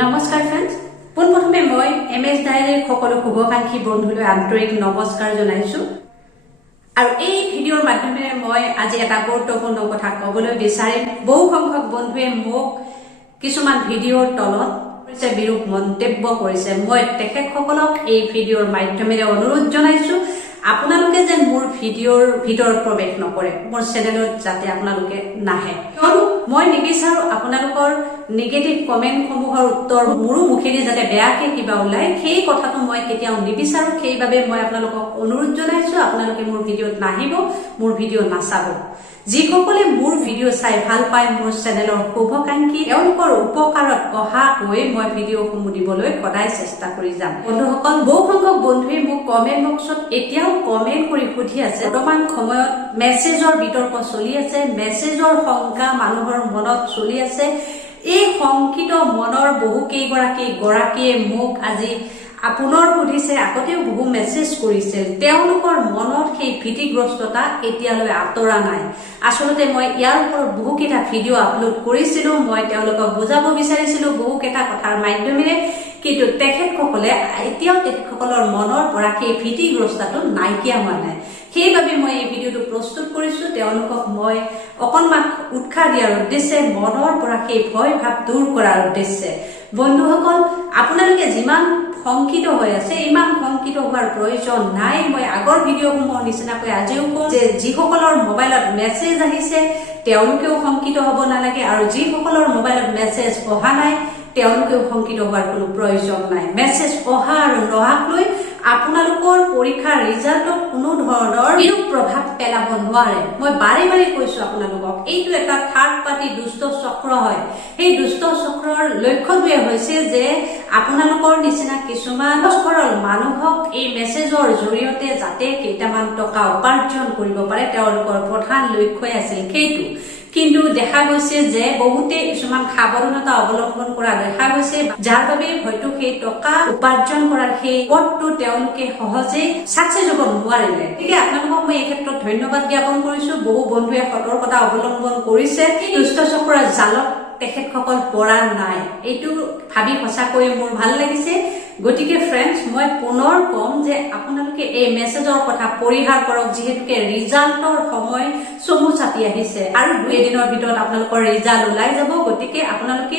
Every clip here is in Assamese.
নমস্কাৰ ফ্ৰেন্ডছ, পোনপ্ৰথমে মই এমএছ ডায়েৰীৰ সকলো শুভাকাংক্ষী বন্ধুলৈ আন্তৰিক নমস্কাৰ জনাইছো। আৰু এই ভিডিঅ'ৰ মাধ্যমেৰে মই আজি এটা গুৰুত্বপূৰ্ণ কথা ক'বলৈ বিচাৰিম। বহু সংখ্যক বন্ধুৱে মোক কিছুমান ভিডিঅ'ৰ তলত বিৰূপ মন্তব্য কৰিছে। মই তেখেতসকলক এই ভিডিঅ'ৰ মাধ্যমেৰে অনুৰোধ জনাইছো আপোনালোকে যেন মোৰ ভিডিঅ'ৰ ভিতৰত প্ৰৱেশ নকৰে, মোৰ চেনেলত যাতে আপোনালোকে নাহে। কিয়নো মই নিবিচাৰো আপোনালোকৰ নিগেটিভ কমেণ্টসমূহৰ উত্তৰ মোৰো মুখেদি যাতে বেয়াকে কিবা ওলায়, সেই কথাটো মই কেতিয়াও নিবিচাৰো। সেইবাবে মই আপোনালোকক অনুৰোধ জনাইছো আপোনালোকে মোৰ ভিডিঅ'ত নাহিব, মোৰ ভিডিঅ' নাচাব। যিসকলে মোৰ ভিডিঅ' চাই ভাল পায়, মোৰ চেনেলৰ শুভাকাংক্ষী, তেওঁলোকৰ উপকাৰত অহাকৈ মই ভিডিঅ'সমূহ দিবলৈ সদায় চেষ্টা কৰি যাম। বন্ধুসকল, বহু সংখ্যক বন্ধুৱে মোক কমেণ্ট বক্সত এতিয়াও কমেণ্ট কৰি সুধি আছে। বৰ্তমান সময়ত মেছেজৰ বিতৰ্ক চলি আছে, মেছেজৰ শংকা মানুহৰ মনত চলি আছে। এই শংকিত মনৰ বহু গৰাকীয়ে মোক আজি পুনৰ সুধিছে, আগতেও বহু মেছেজ কৰিছিল। তেওঁলোকৰ মনত সেই ভীতিগ্ৰস্ততা এতিয়ালৈ আঁতৰা নাই। আচলতে মই ইয়াৰ ওপৰত বহুকেইটা ভিডিঅ' আপলোড কৰিছিলো, মই তেওঁলোকক বুজাব বিচাৰিছিলো বহুকেইটা কথাৰ মাধ্যমেৰে, কিন্তু তেখেতসকলৰ মনৰ পৰা সেই ভীতিগ্ৰস্ততাটো নাইকিয়া হোৱা নাই। সেইবাবে মই এই ভিডিঅ'টো প্ৰস্তুত কৰিছো। তেওঁলোকক মই অকণমান উৎসাহ দিয়াৰ উদ্দেশ্যে, মনৰ পৰা সেই ভয় ভাৱ দূৰ কৰাৰ উদ্দেশ্যে। বন্ধুসকল, আপোনালোকে যিমান শংকিত হৈ আছে, ইমান শংকিত হোৱাৰ প্ৰয়োজন নাই। মই আগৰ ভিডিঅ'সমূহৰ নিচিনাকৈ আজিও কওঁ যে যিসকলৰ মোবাইলত মেছেজ আহিছে তেওঁলোকেও শংকিত হ'ব নালাগে, আৰু যিসকলৰ মোবাইলত মেছেজ অহা নাই তেওঁলোকেও শংকিত হোৱাৰ কোনো প্ৰয়োজন নাই। মেছেজ অহা আৰু নহাক লৈ আপোনালোকৰ পৰীক্ষাৰ ৰিজাল্টত কোনো ধৰণৰ বিৰূপ প্ৰভাৱ পেলাব নোৱাৰে। মই বাৰে বাৰে কৈছো আপোনালোকক, এইটো এটা থাৰ্ড পাৰ্টি দুষ্ট চক্ৰ হয়। সেই দুষ্ট চক্ৰৰ লক্ষ্যটোৱে হৈছে যে আপোনালোকৰ নিচিনা কিছুমান সৰল মানুহক এই মেছেজৰ জৰিয়তে যাতে কেইটামান টকা উপাৰ্জন কৰিব পাৰে, তেওঁলোকৰ প্ৰধান লক্ষ্যই আছিল সেইটো। কিন্তু দেখা গৈছে যে বহুতে কিছুমান সাৱধানতা অৱলম্বন কৰা দেখা গৈছে, যাৰ বাবে হয়তো সেই টকা উপাৰ্জন কৰাৰ সেই পথটো তেওঁলোকে সহজেই ছাকচেছ হ'ব নোৱাৰিলে। গতিকে আপোনালোকক মই এই ক্ষেত্ৰত ধন্যবাদ জ্ঞাপন কৰিছো। বহু বন্ধুৱে সতৰ্কতা অৱলম্বন কৰিছে, দুষ্ট চক্ৰৰ জালত তেখেতসকল পৰা নাই। এইটো ভাবি সঁচাকৈয়ে মোৰ ভাল লাগিছে। গতিকে ফ্ৰেণ্ডছ, মই পুনৰ কম যে আপোনালোকে এই মেছেজৰ কথা পৰিহাৰ কৰক, যিহেতুকে ৰিজাল্টৰ সময় চমু চাপি আহিছে আৰু 2 দিনৰ ভিতৰত আপোনালোকৰ ৰিজাল্ট ওলাই যাব। গতিকে আপোনালোকে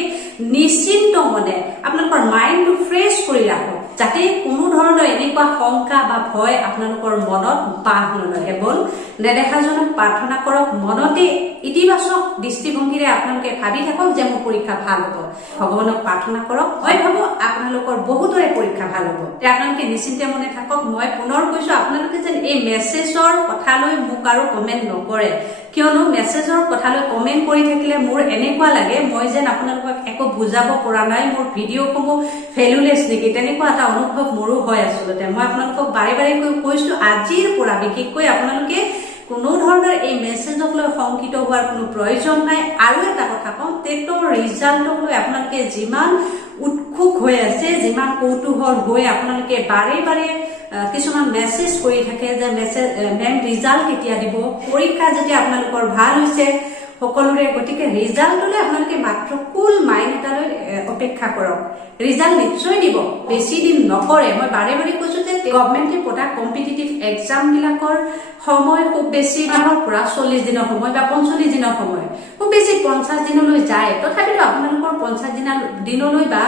নিশ্চিন্ত মনে আপোনালোকৰ মাইণ্ডটো ফ্ৰেছ কৰি ৰাখক, যাতে কোনো ধৰণৰ এনেকুৱা শংকা বা ভয় আপোনালোকৰ মনত বাহ নলয়। কেৱল নেদেখাজনক প্ৰাৰ্থনা কৰক, মনতে ইতিবাচক দৃষ্টিভংগীৰে আপোনালোকে ভাবি থাকক যে মোৰ পৰীক্ষা ভাল হ'ব। ভগৱানক প্ৰাৰ্থনা কৰক, মই ভাবো আপোনালোকৰ বহুতৰে পৰীক্ষা ভাল হ'ব। আপোনালোকে নিশ্চিন্ত মনে থাকক। মই পুনৰ কৈছো, আপোনালোকে যেন এই মেছেজৰ কথালৈ মোক আৰু কমেণ্ট নকৰে, কিয়নো মেছেজৰ কথালৈ কমেণ্ট কৰি থাকিলে মোৰ এনেকুৱা লাগে মই যেন আপোনালোকক একো বুজাব পৰা নাই, মোৰ ভিডিঅ'সমূহ ভেলুলেছ নেকি, তেনেকুৱা এটা অনুভৱ মোৰো হয়। আচলতে মই আপোনালোকক বাৰে বাৰে কৈছো, আজিৰ পৰা বিশেষকৈ আপোনালোকে কোনো ধৰণৰ এই মেছেজক লৈ শংকিত হোৱাৰ কোনো প্ৰয়োজন নাই। আৰু এটা কথা কওঁ, টেটৰ ৰিজাল্টক লৈ আপোনালোকে যিমান উৎসুক হৈ আছে, যিমান কৌতূহল হৈ আপোনালোকে বাৰে বাৰে কিছুমান মেছেজ কৰি থাকে যে মেম ৰিজাল্ট কেতিয়া দিব, পৰীক্ষা যেতিয়া আপোনালোকৰ ভাল হৈছে সকলোৰে, গতিকে ৰিজাল্টলৈ আপোনালোকে মাত্ৰ কুল মাইণ্ড এটালৈ অপেক্ষা কৰক। ৰিজাল্ট নিশ্চয় দিব, বেছি দিন নকৰে। মই বাৰে বাৰে কৈছো যে গভৰ্ণমেণ্টে পতা কম্পিটিটিভ এক্সাম বিলাকৰ সময় খুব বেছি মাহৰ পৰা 40 দিনৰ সময় বা 45 দিনৰ সময়, খুব বেছি 50 দিনলৈ যায়। তথাপিতো আপোনালোকৰ 50 দিনলৈ বা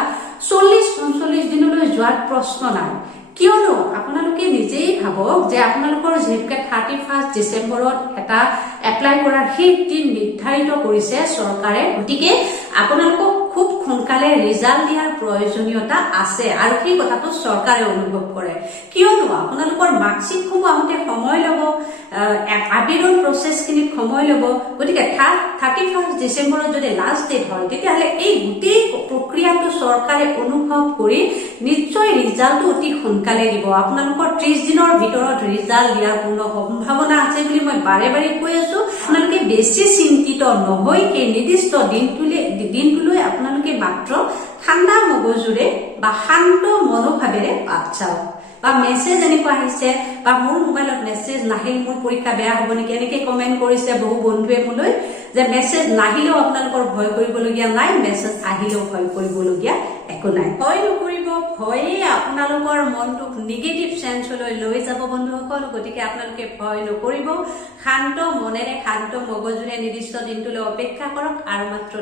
40-45 দিনলৈ যোৱাৰ প্ৰশ্ন নাই। কিয়নো আপোনালোকে নিজেই ভাবক যে আপোনালোকৰ যিহেতুকে 31 ডিচেম্বৰত এটা এপ্লাই কৰাৰ শেষ দিন নিৰ্ধাৰিত কৰিছে চৰকাৰে, গতিকে আপোনালোকক খুব সোনকালে ৰিজাল্ট দিয়াৰ প্ৰয়োজনীয়তা আছে, আৰু সেই কথাটো চৰকাৰে অনুভৱ কৰে। কিয়নো আপোনালোকৰ মাৰ্কশ্বিটসমূহ আহোঁতে সময় ল'ব, আবেদন প্ৰচেছখিনিত সময় ল'ব। গতিকে 31 ডিচেম্বৰত যদি লাষ্ট ডেট হয়, তেতিয়াহ'লে এই গোটেই প্ৰক্ৰিয়াটো চৰকাৰে অনুভৱ কৰি নিশ্চয় ৰিজাল্টটো অতি সোনকালে দিব। আপোনালোকৰ 30 দিনৰ ভিতৰত ৰিজাল্ট দিয়াৰ পূৰ্ণ সম্ভাৱনা আছে বুলি মই বাৰে বাৰে কৈ আছো। আপোনালোকে বেছি চিন্তিত নহয়, সেই নিৰ্দিষ্ট দিনটোলৈ আপোনালোকে মাত্ৰ ঠাণ্ডা মগজুৰে বা শান্ত মনোভাৱেৰে পাঠ চাওক। বা মেছেজ এনেকুৱা আহিছে বা মোৰ মোবাইলত মেছেজ নাহিল, মোৰ পৰীক্ষা বেয়া হ'ব নেকি, এনেকে কমেণ্ট কৰিছে বহু বন্ধুৱে মোলৈ, যে মেছেজ নাহিলেও আপোনালোকৰ ভয় কৰিবলগীয়া নাই, মেছেজ আহিলেও ভয় কৰিবলগীয়া একো নাই। ভয় নকৰিব, ভয়ে আপোনালোকৰ মনটোক নিগেটিভ চেঞ্চলৈ লৈ যাব বন্ধুসকল। গতিকে আপোনালোকে ভয় নকৰিব, শান্ত মনেৰে শান্ত মগজুৰে নিৰ্দিষ্ট দিনটোলৈ অপেক্ষা কৰক আৰু মাত্ৰ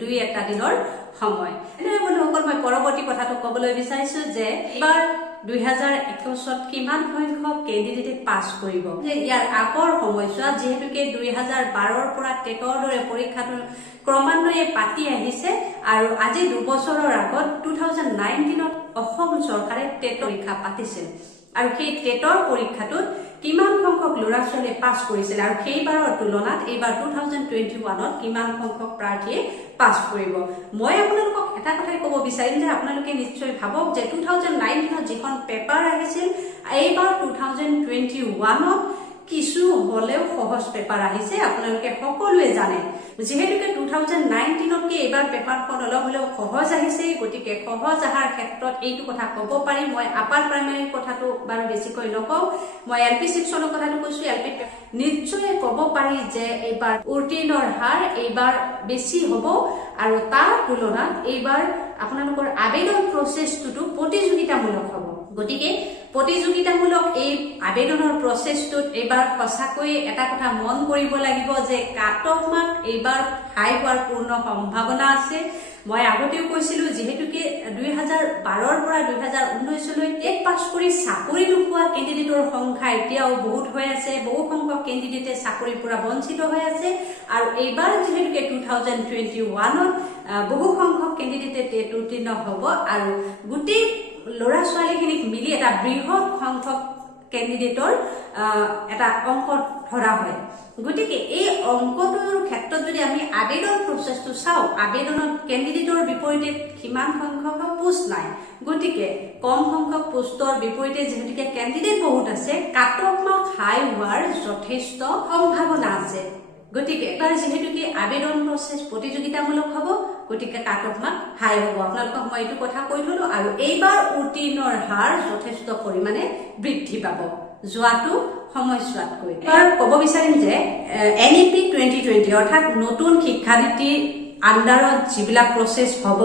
দুই এটা দিনৰ সময়। এনেদৰে বন্ধুসকল মই পৰৱৰ্তী কথাটো ক'বলৈ বিচাৰিছো যে এইবাৰ 2021 কিমান সংখ্যক কেণ্ডিডেটে পাছ কৰিব। ইয়াৰ আগৰ সময়ছোৱাত যিহেতুকে 2012ৰ পৰা টেটৰ দৰে পৰীক্ষাটো ক্ৰমান্বয়ে পাতি আহিছে আৰু আজি 2 বছৰৰ আগত 2019ত অসম চৰকাৰে টেট পৰীক্ষা পাতিছিল আৰু সেই টেটৰ পৰীক্ষাটোত কিমান সংখ্যক ল'ৰা ছোৱালীয়ে পাছ কৰিছিল আৰু সেইবাৰৰ তুলনাত এইবাৰ 2021ত কিমান সংখ্যক প্ৰাৰ্থীয়ে পাছ কৰিব। মই আপোনালোকক এটা কথাই ক'ব বিচাৰিম যে আপোনালোকে নিশ্চয় ভাবক যে 2019ত যিখন পেপাৰ আহিছিল এইবাৰ 2021ত কিছু হলেও সহজ পেপাৰ আহিছে। আপোনালোকে সকলোৱে জানে যিহেতুকে 2019তকৈ এইবাৰ পেপাৰখন অলপ হলেও সহজ আহিছে। গতিকে সহজ অহাৰ ক্ষেত্ৰত এইটো কথা ক'ব পাৰি। মই আপাৰ প্ৰাইমাৰী কথাটো বাৰু বেছিকৈ নকওঁ, মই LP সেকশনৰ কথাটো কৈছো। LP নিশ্চয় ক'ব পাৰি যে এইবাৰ উত্তীৰ্ণৰ হাৰ এইবাৰ বেছি হ'ব আৰু তাৰ তুলনাত এইবাৰ আপোনালোকৰ আবেদন প্ৰচেছটো প্ৰতিযোগিতামূলক হ'ব। গতিকে প্ৰতিযোগিতামূলক এই আবেদনৰ প্ৰচেছটোত এইবাৰ সঁচাকৈ এটা কথা মন কৰিব লাগিব যে কাট অফ মাৰ্ক এইবাৰ হাই হোৱাৰ পূৰ্ণ সম্ভাৱনা আছে। মই আগতেও কৈছিলো যিহেতুকে 2012ৰ পৰা 2019লৈ টেট পাছ কৰি চাকৰি নোপোৱা কেণ্ডিডেটৰ সংখ্যা এতিয়াও বহুত হৈ আছে। বহু সংখ্যক কেণ্ডিডেটে চাকৰিৰ পৰা বঞ্চিত হৈ আছে আৰু এইবাৰ যিহেতুকে 2021ত বহু সংখ্যক কেণ্ডিডেটে টেট উত্তীৰ্ণ হ'ব আৰু গোটেই ল'ৰা ছোৱালীখিনিক মিলি এটা বৃহৎ সংখ্যক কেণ্ডিডেটৰ এটা অংক ধৰা হয়। গতিকে এই অংকটোৰ ক্ষেত্ৰত যদি আমি আবেদন প্ৰচেছটো চাওঁ, আবেদনত কেণ্ডিডেটৰ বিপৰীতে কিমান সংখ্যক পোষ্ট নাই। গতিকে কম সংখ্যক পোষ্টৰ বিপৰীতে যিহেতুকে কেণ্ডিডেট বহুত আছে, কাট অফ মাৰ্ক হাই হোৱাৰ যথেষ্ট সম্ভাৱনা আছে। গতিকে এবাৰ যিহেতুকে আবেদন প্ৰচেছ প্ৰতিযোগিতামূলক হ'ব, গতিকে কাট অফ মাৰ্ক হাই হ'ব। আপোনালোকক মই এইটো কথা কৈ থলো আৰু এইবাৰ উত্তীৰ্ণৰ হাৰ যথেষ্ট পৰিমাণে বৃদ্ধি পাব যোৱাটো সময়ছোৱাতকৈ। এবাৰ ক'ব বিচাৰিম যে NEP 2020 অৰ্থাৎ নতুন শিক্ষানীতিৰ আণ্ডাৰত যিবিলাক প্ৰচেছ হ'ব,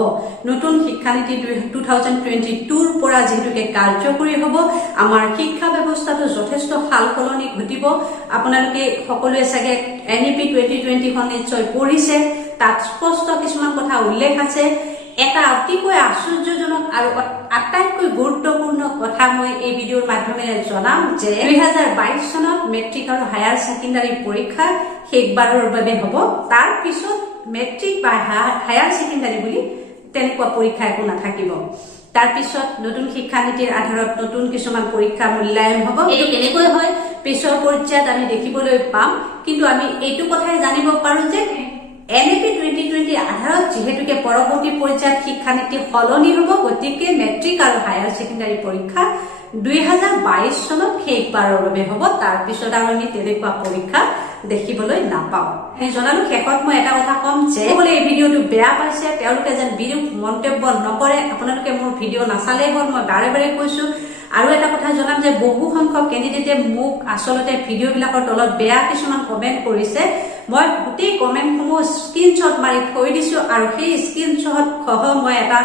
নতুন শিক্ষানীতি 2022ৰ পৰা যিহেতুকে কাৰ্যকৰী হ'ব, আমাৰ শিক্ষা ব্যৱস্থাটো যথেষ্ট সাল সলনি ঘটিব। আপোনালোকে সকলোৱে চাগে NEP 2020খন নিশ্চয় পঢ়িছে, তাত স্পষ্ট কিছুমান কথা উল্লেখ আছে। এটা অতিকৈ আশ্চৰ্যজনক আৰু আটাইতকৈ গুৰুত্বপূৰ্ণ কথা মই এই ভিডিঅ'ৰ মাধ্যমেৰে জনাম যে 2022 চনত মেট্ৰিক আৰু হায়াৰ ছেকেণ্ডাৰী পৰীক্ষা শেষবাৰৰ বাবে হ'ব। তাৰ পিছত মেট্ৰিক বা হায়াৰ ছেকেণ্ডাৰী বুলি তেনেকুৱা পৰীক্ষা একো নাথাকিব। তাৰ পিছত নতুন শিক্ষানীতিৰ আধাৰত নতুন কিছুমান পৰীক্ষা মূল্যায়ন হ'ব। এইটো কেনেকৈ হয় পিছৰ পৰ্যায়ত আমি দেখিবলৈ পাম, কিন্তু আমি এইটো কথাই জানিব পাৰো যে NEP 2020 আধাৰত যিহেতুকে পৰৱৰ্তী পৰ্যায়ত শিক্ষানীতি সলনি হ'ব, গতিকে মেট্ৰিক আৰু হায়াৰ ছেকেণ্ডাৰী পৰীক্ষা 2022 চনত শেষবাৰৰ বাবে হ'ব। তাৰ পিছত আৰু আমি তেনেকুৱা পৰীক্ষা দেখিবলৈ নাপাওঁ। জনালো শেষত মই এটা কথা ক'ম যে বোলে এই ভিডিঅ'টো বেয়া পাইছে তেওঁলোকে যেন বিৰূপ মন্তব্য নকৰে। আপোনালোকে মোৰ ভিডিঅ' নাচালেই হ'ল, মই বাৰে বাৰে কৈছো। আৰু এটা কথা জনাম যে বহু সংখ্যক কেণ্ডিডেটে মোক আচলতে ভিডিঅ'বিলাকৰ তলত বেয়া কিছুমান কমেণ্ট কৰিছে। মই গোটেই কমেণ্টসমূহ স্ক্ৰীনশ্বট মাৰি থৈ দিছো আৰু সেই স্ক্ৰীনশ্বট সহ মই এটা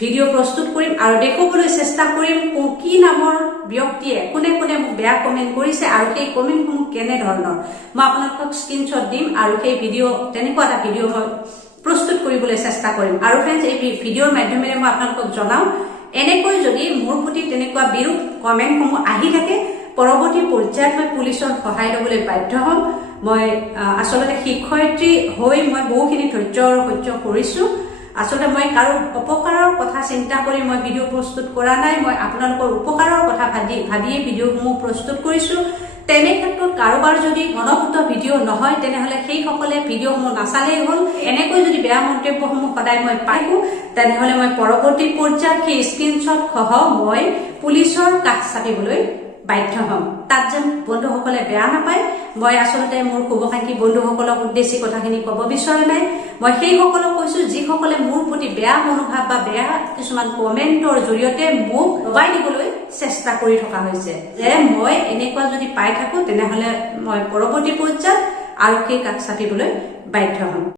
ভিডিঅ' প্ৰস্তুত কৰিম আৰু দেখুৱাবলৈ চেষ্টা কৰিম কি নামৰ ব্যক্তিয়ে কোনে কোনে মোক বেয়া কমেণ্ট কৰিছে আৰু সেই কমেণ্টসমূহ কেনেধৰণৰ। মই আপোনালোকক স্ক্ৰীনশ্বট দিম আৰু সেই ভিডিঅ' তেনেকুৱা এটা ভিডিঅ' মই প্ৰস্তুত কৰিবলৈ চেষ্টা কৰিম। আৰু ফ্ৰেণ্ডছ, এই ভিডিঅ'ৰ মাধ্যমেৰে মই আপোনালোকক জনাওঁ এনেকৈ যদি মোৰ প্ৰতি তেনেকুৱা বিৰূপ কমেণ্টসমূহ আহি থাকে, পৰৱৰ্তী পৰ্যায়ত মই পুলিচৰ সহায় ল'বলৈ বাধ্য হ'ম। মই আচলতে শিক্ষয়িত্ৰী হৈ মই বহুখিনি ধৈৰ্য সহ্য কৰিছো। আচলতে মই কাৰো অপকাৰৰ কথা চিন্তা কৰি মই ভিডিঅ' প্ৰস্তুত কৰা নাই। মই আপোনালোকৰ উপকাৰৰ কথা ভাবিয়ে ভিডিঅ'সমূহ প্ৰস্তুত কৰিছো। তেনে ক্ষেত্ৰত কাৰোবাৰ যদি মনোভূত ভিডিঅ' নহয় তেনেহ'লে সেইসকলে ভিডিঅ'সমূহ নাচালেই হ'ল। এনেকৈ যদি বেয়া মন্তব্যসমূহ সদায় মই পাইছো তেনেহ'লে মই পৰৱৰ্তী পৰ্যায়ত সেই স্ক্ৰীনশ্বট সহ মই পুলিচৰ কাষ চাপিবলৈ বাধ্য হ'ম। তাত যেন বন্ধুসকলে বেয়া নাপায়। মই আচলতে মোৰ শুভাকাংক্ষী বন্ধুসকলক উদ্দেশ্যি কথাখিনি ক'ব বিচৰা নাই। মই সেইসকলক কৈছো যিসকলে মোৰ প্ৰতি বেয়া মনোভাৱ বা বেয়া কিছুমান কমেণ্টৰ জৰিয়তে মোক দবাই দিবলৈ চেষ্টা কৰি থকা হৈছে যে মই এনেকুৱা যদি পাই থাকো তেনেহ'লে মই পৰৱৰ্তী পৰ্যায়ত আৰক্ষীৰ কাষ চাপিবলৈ বাধ্য হ'ম।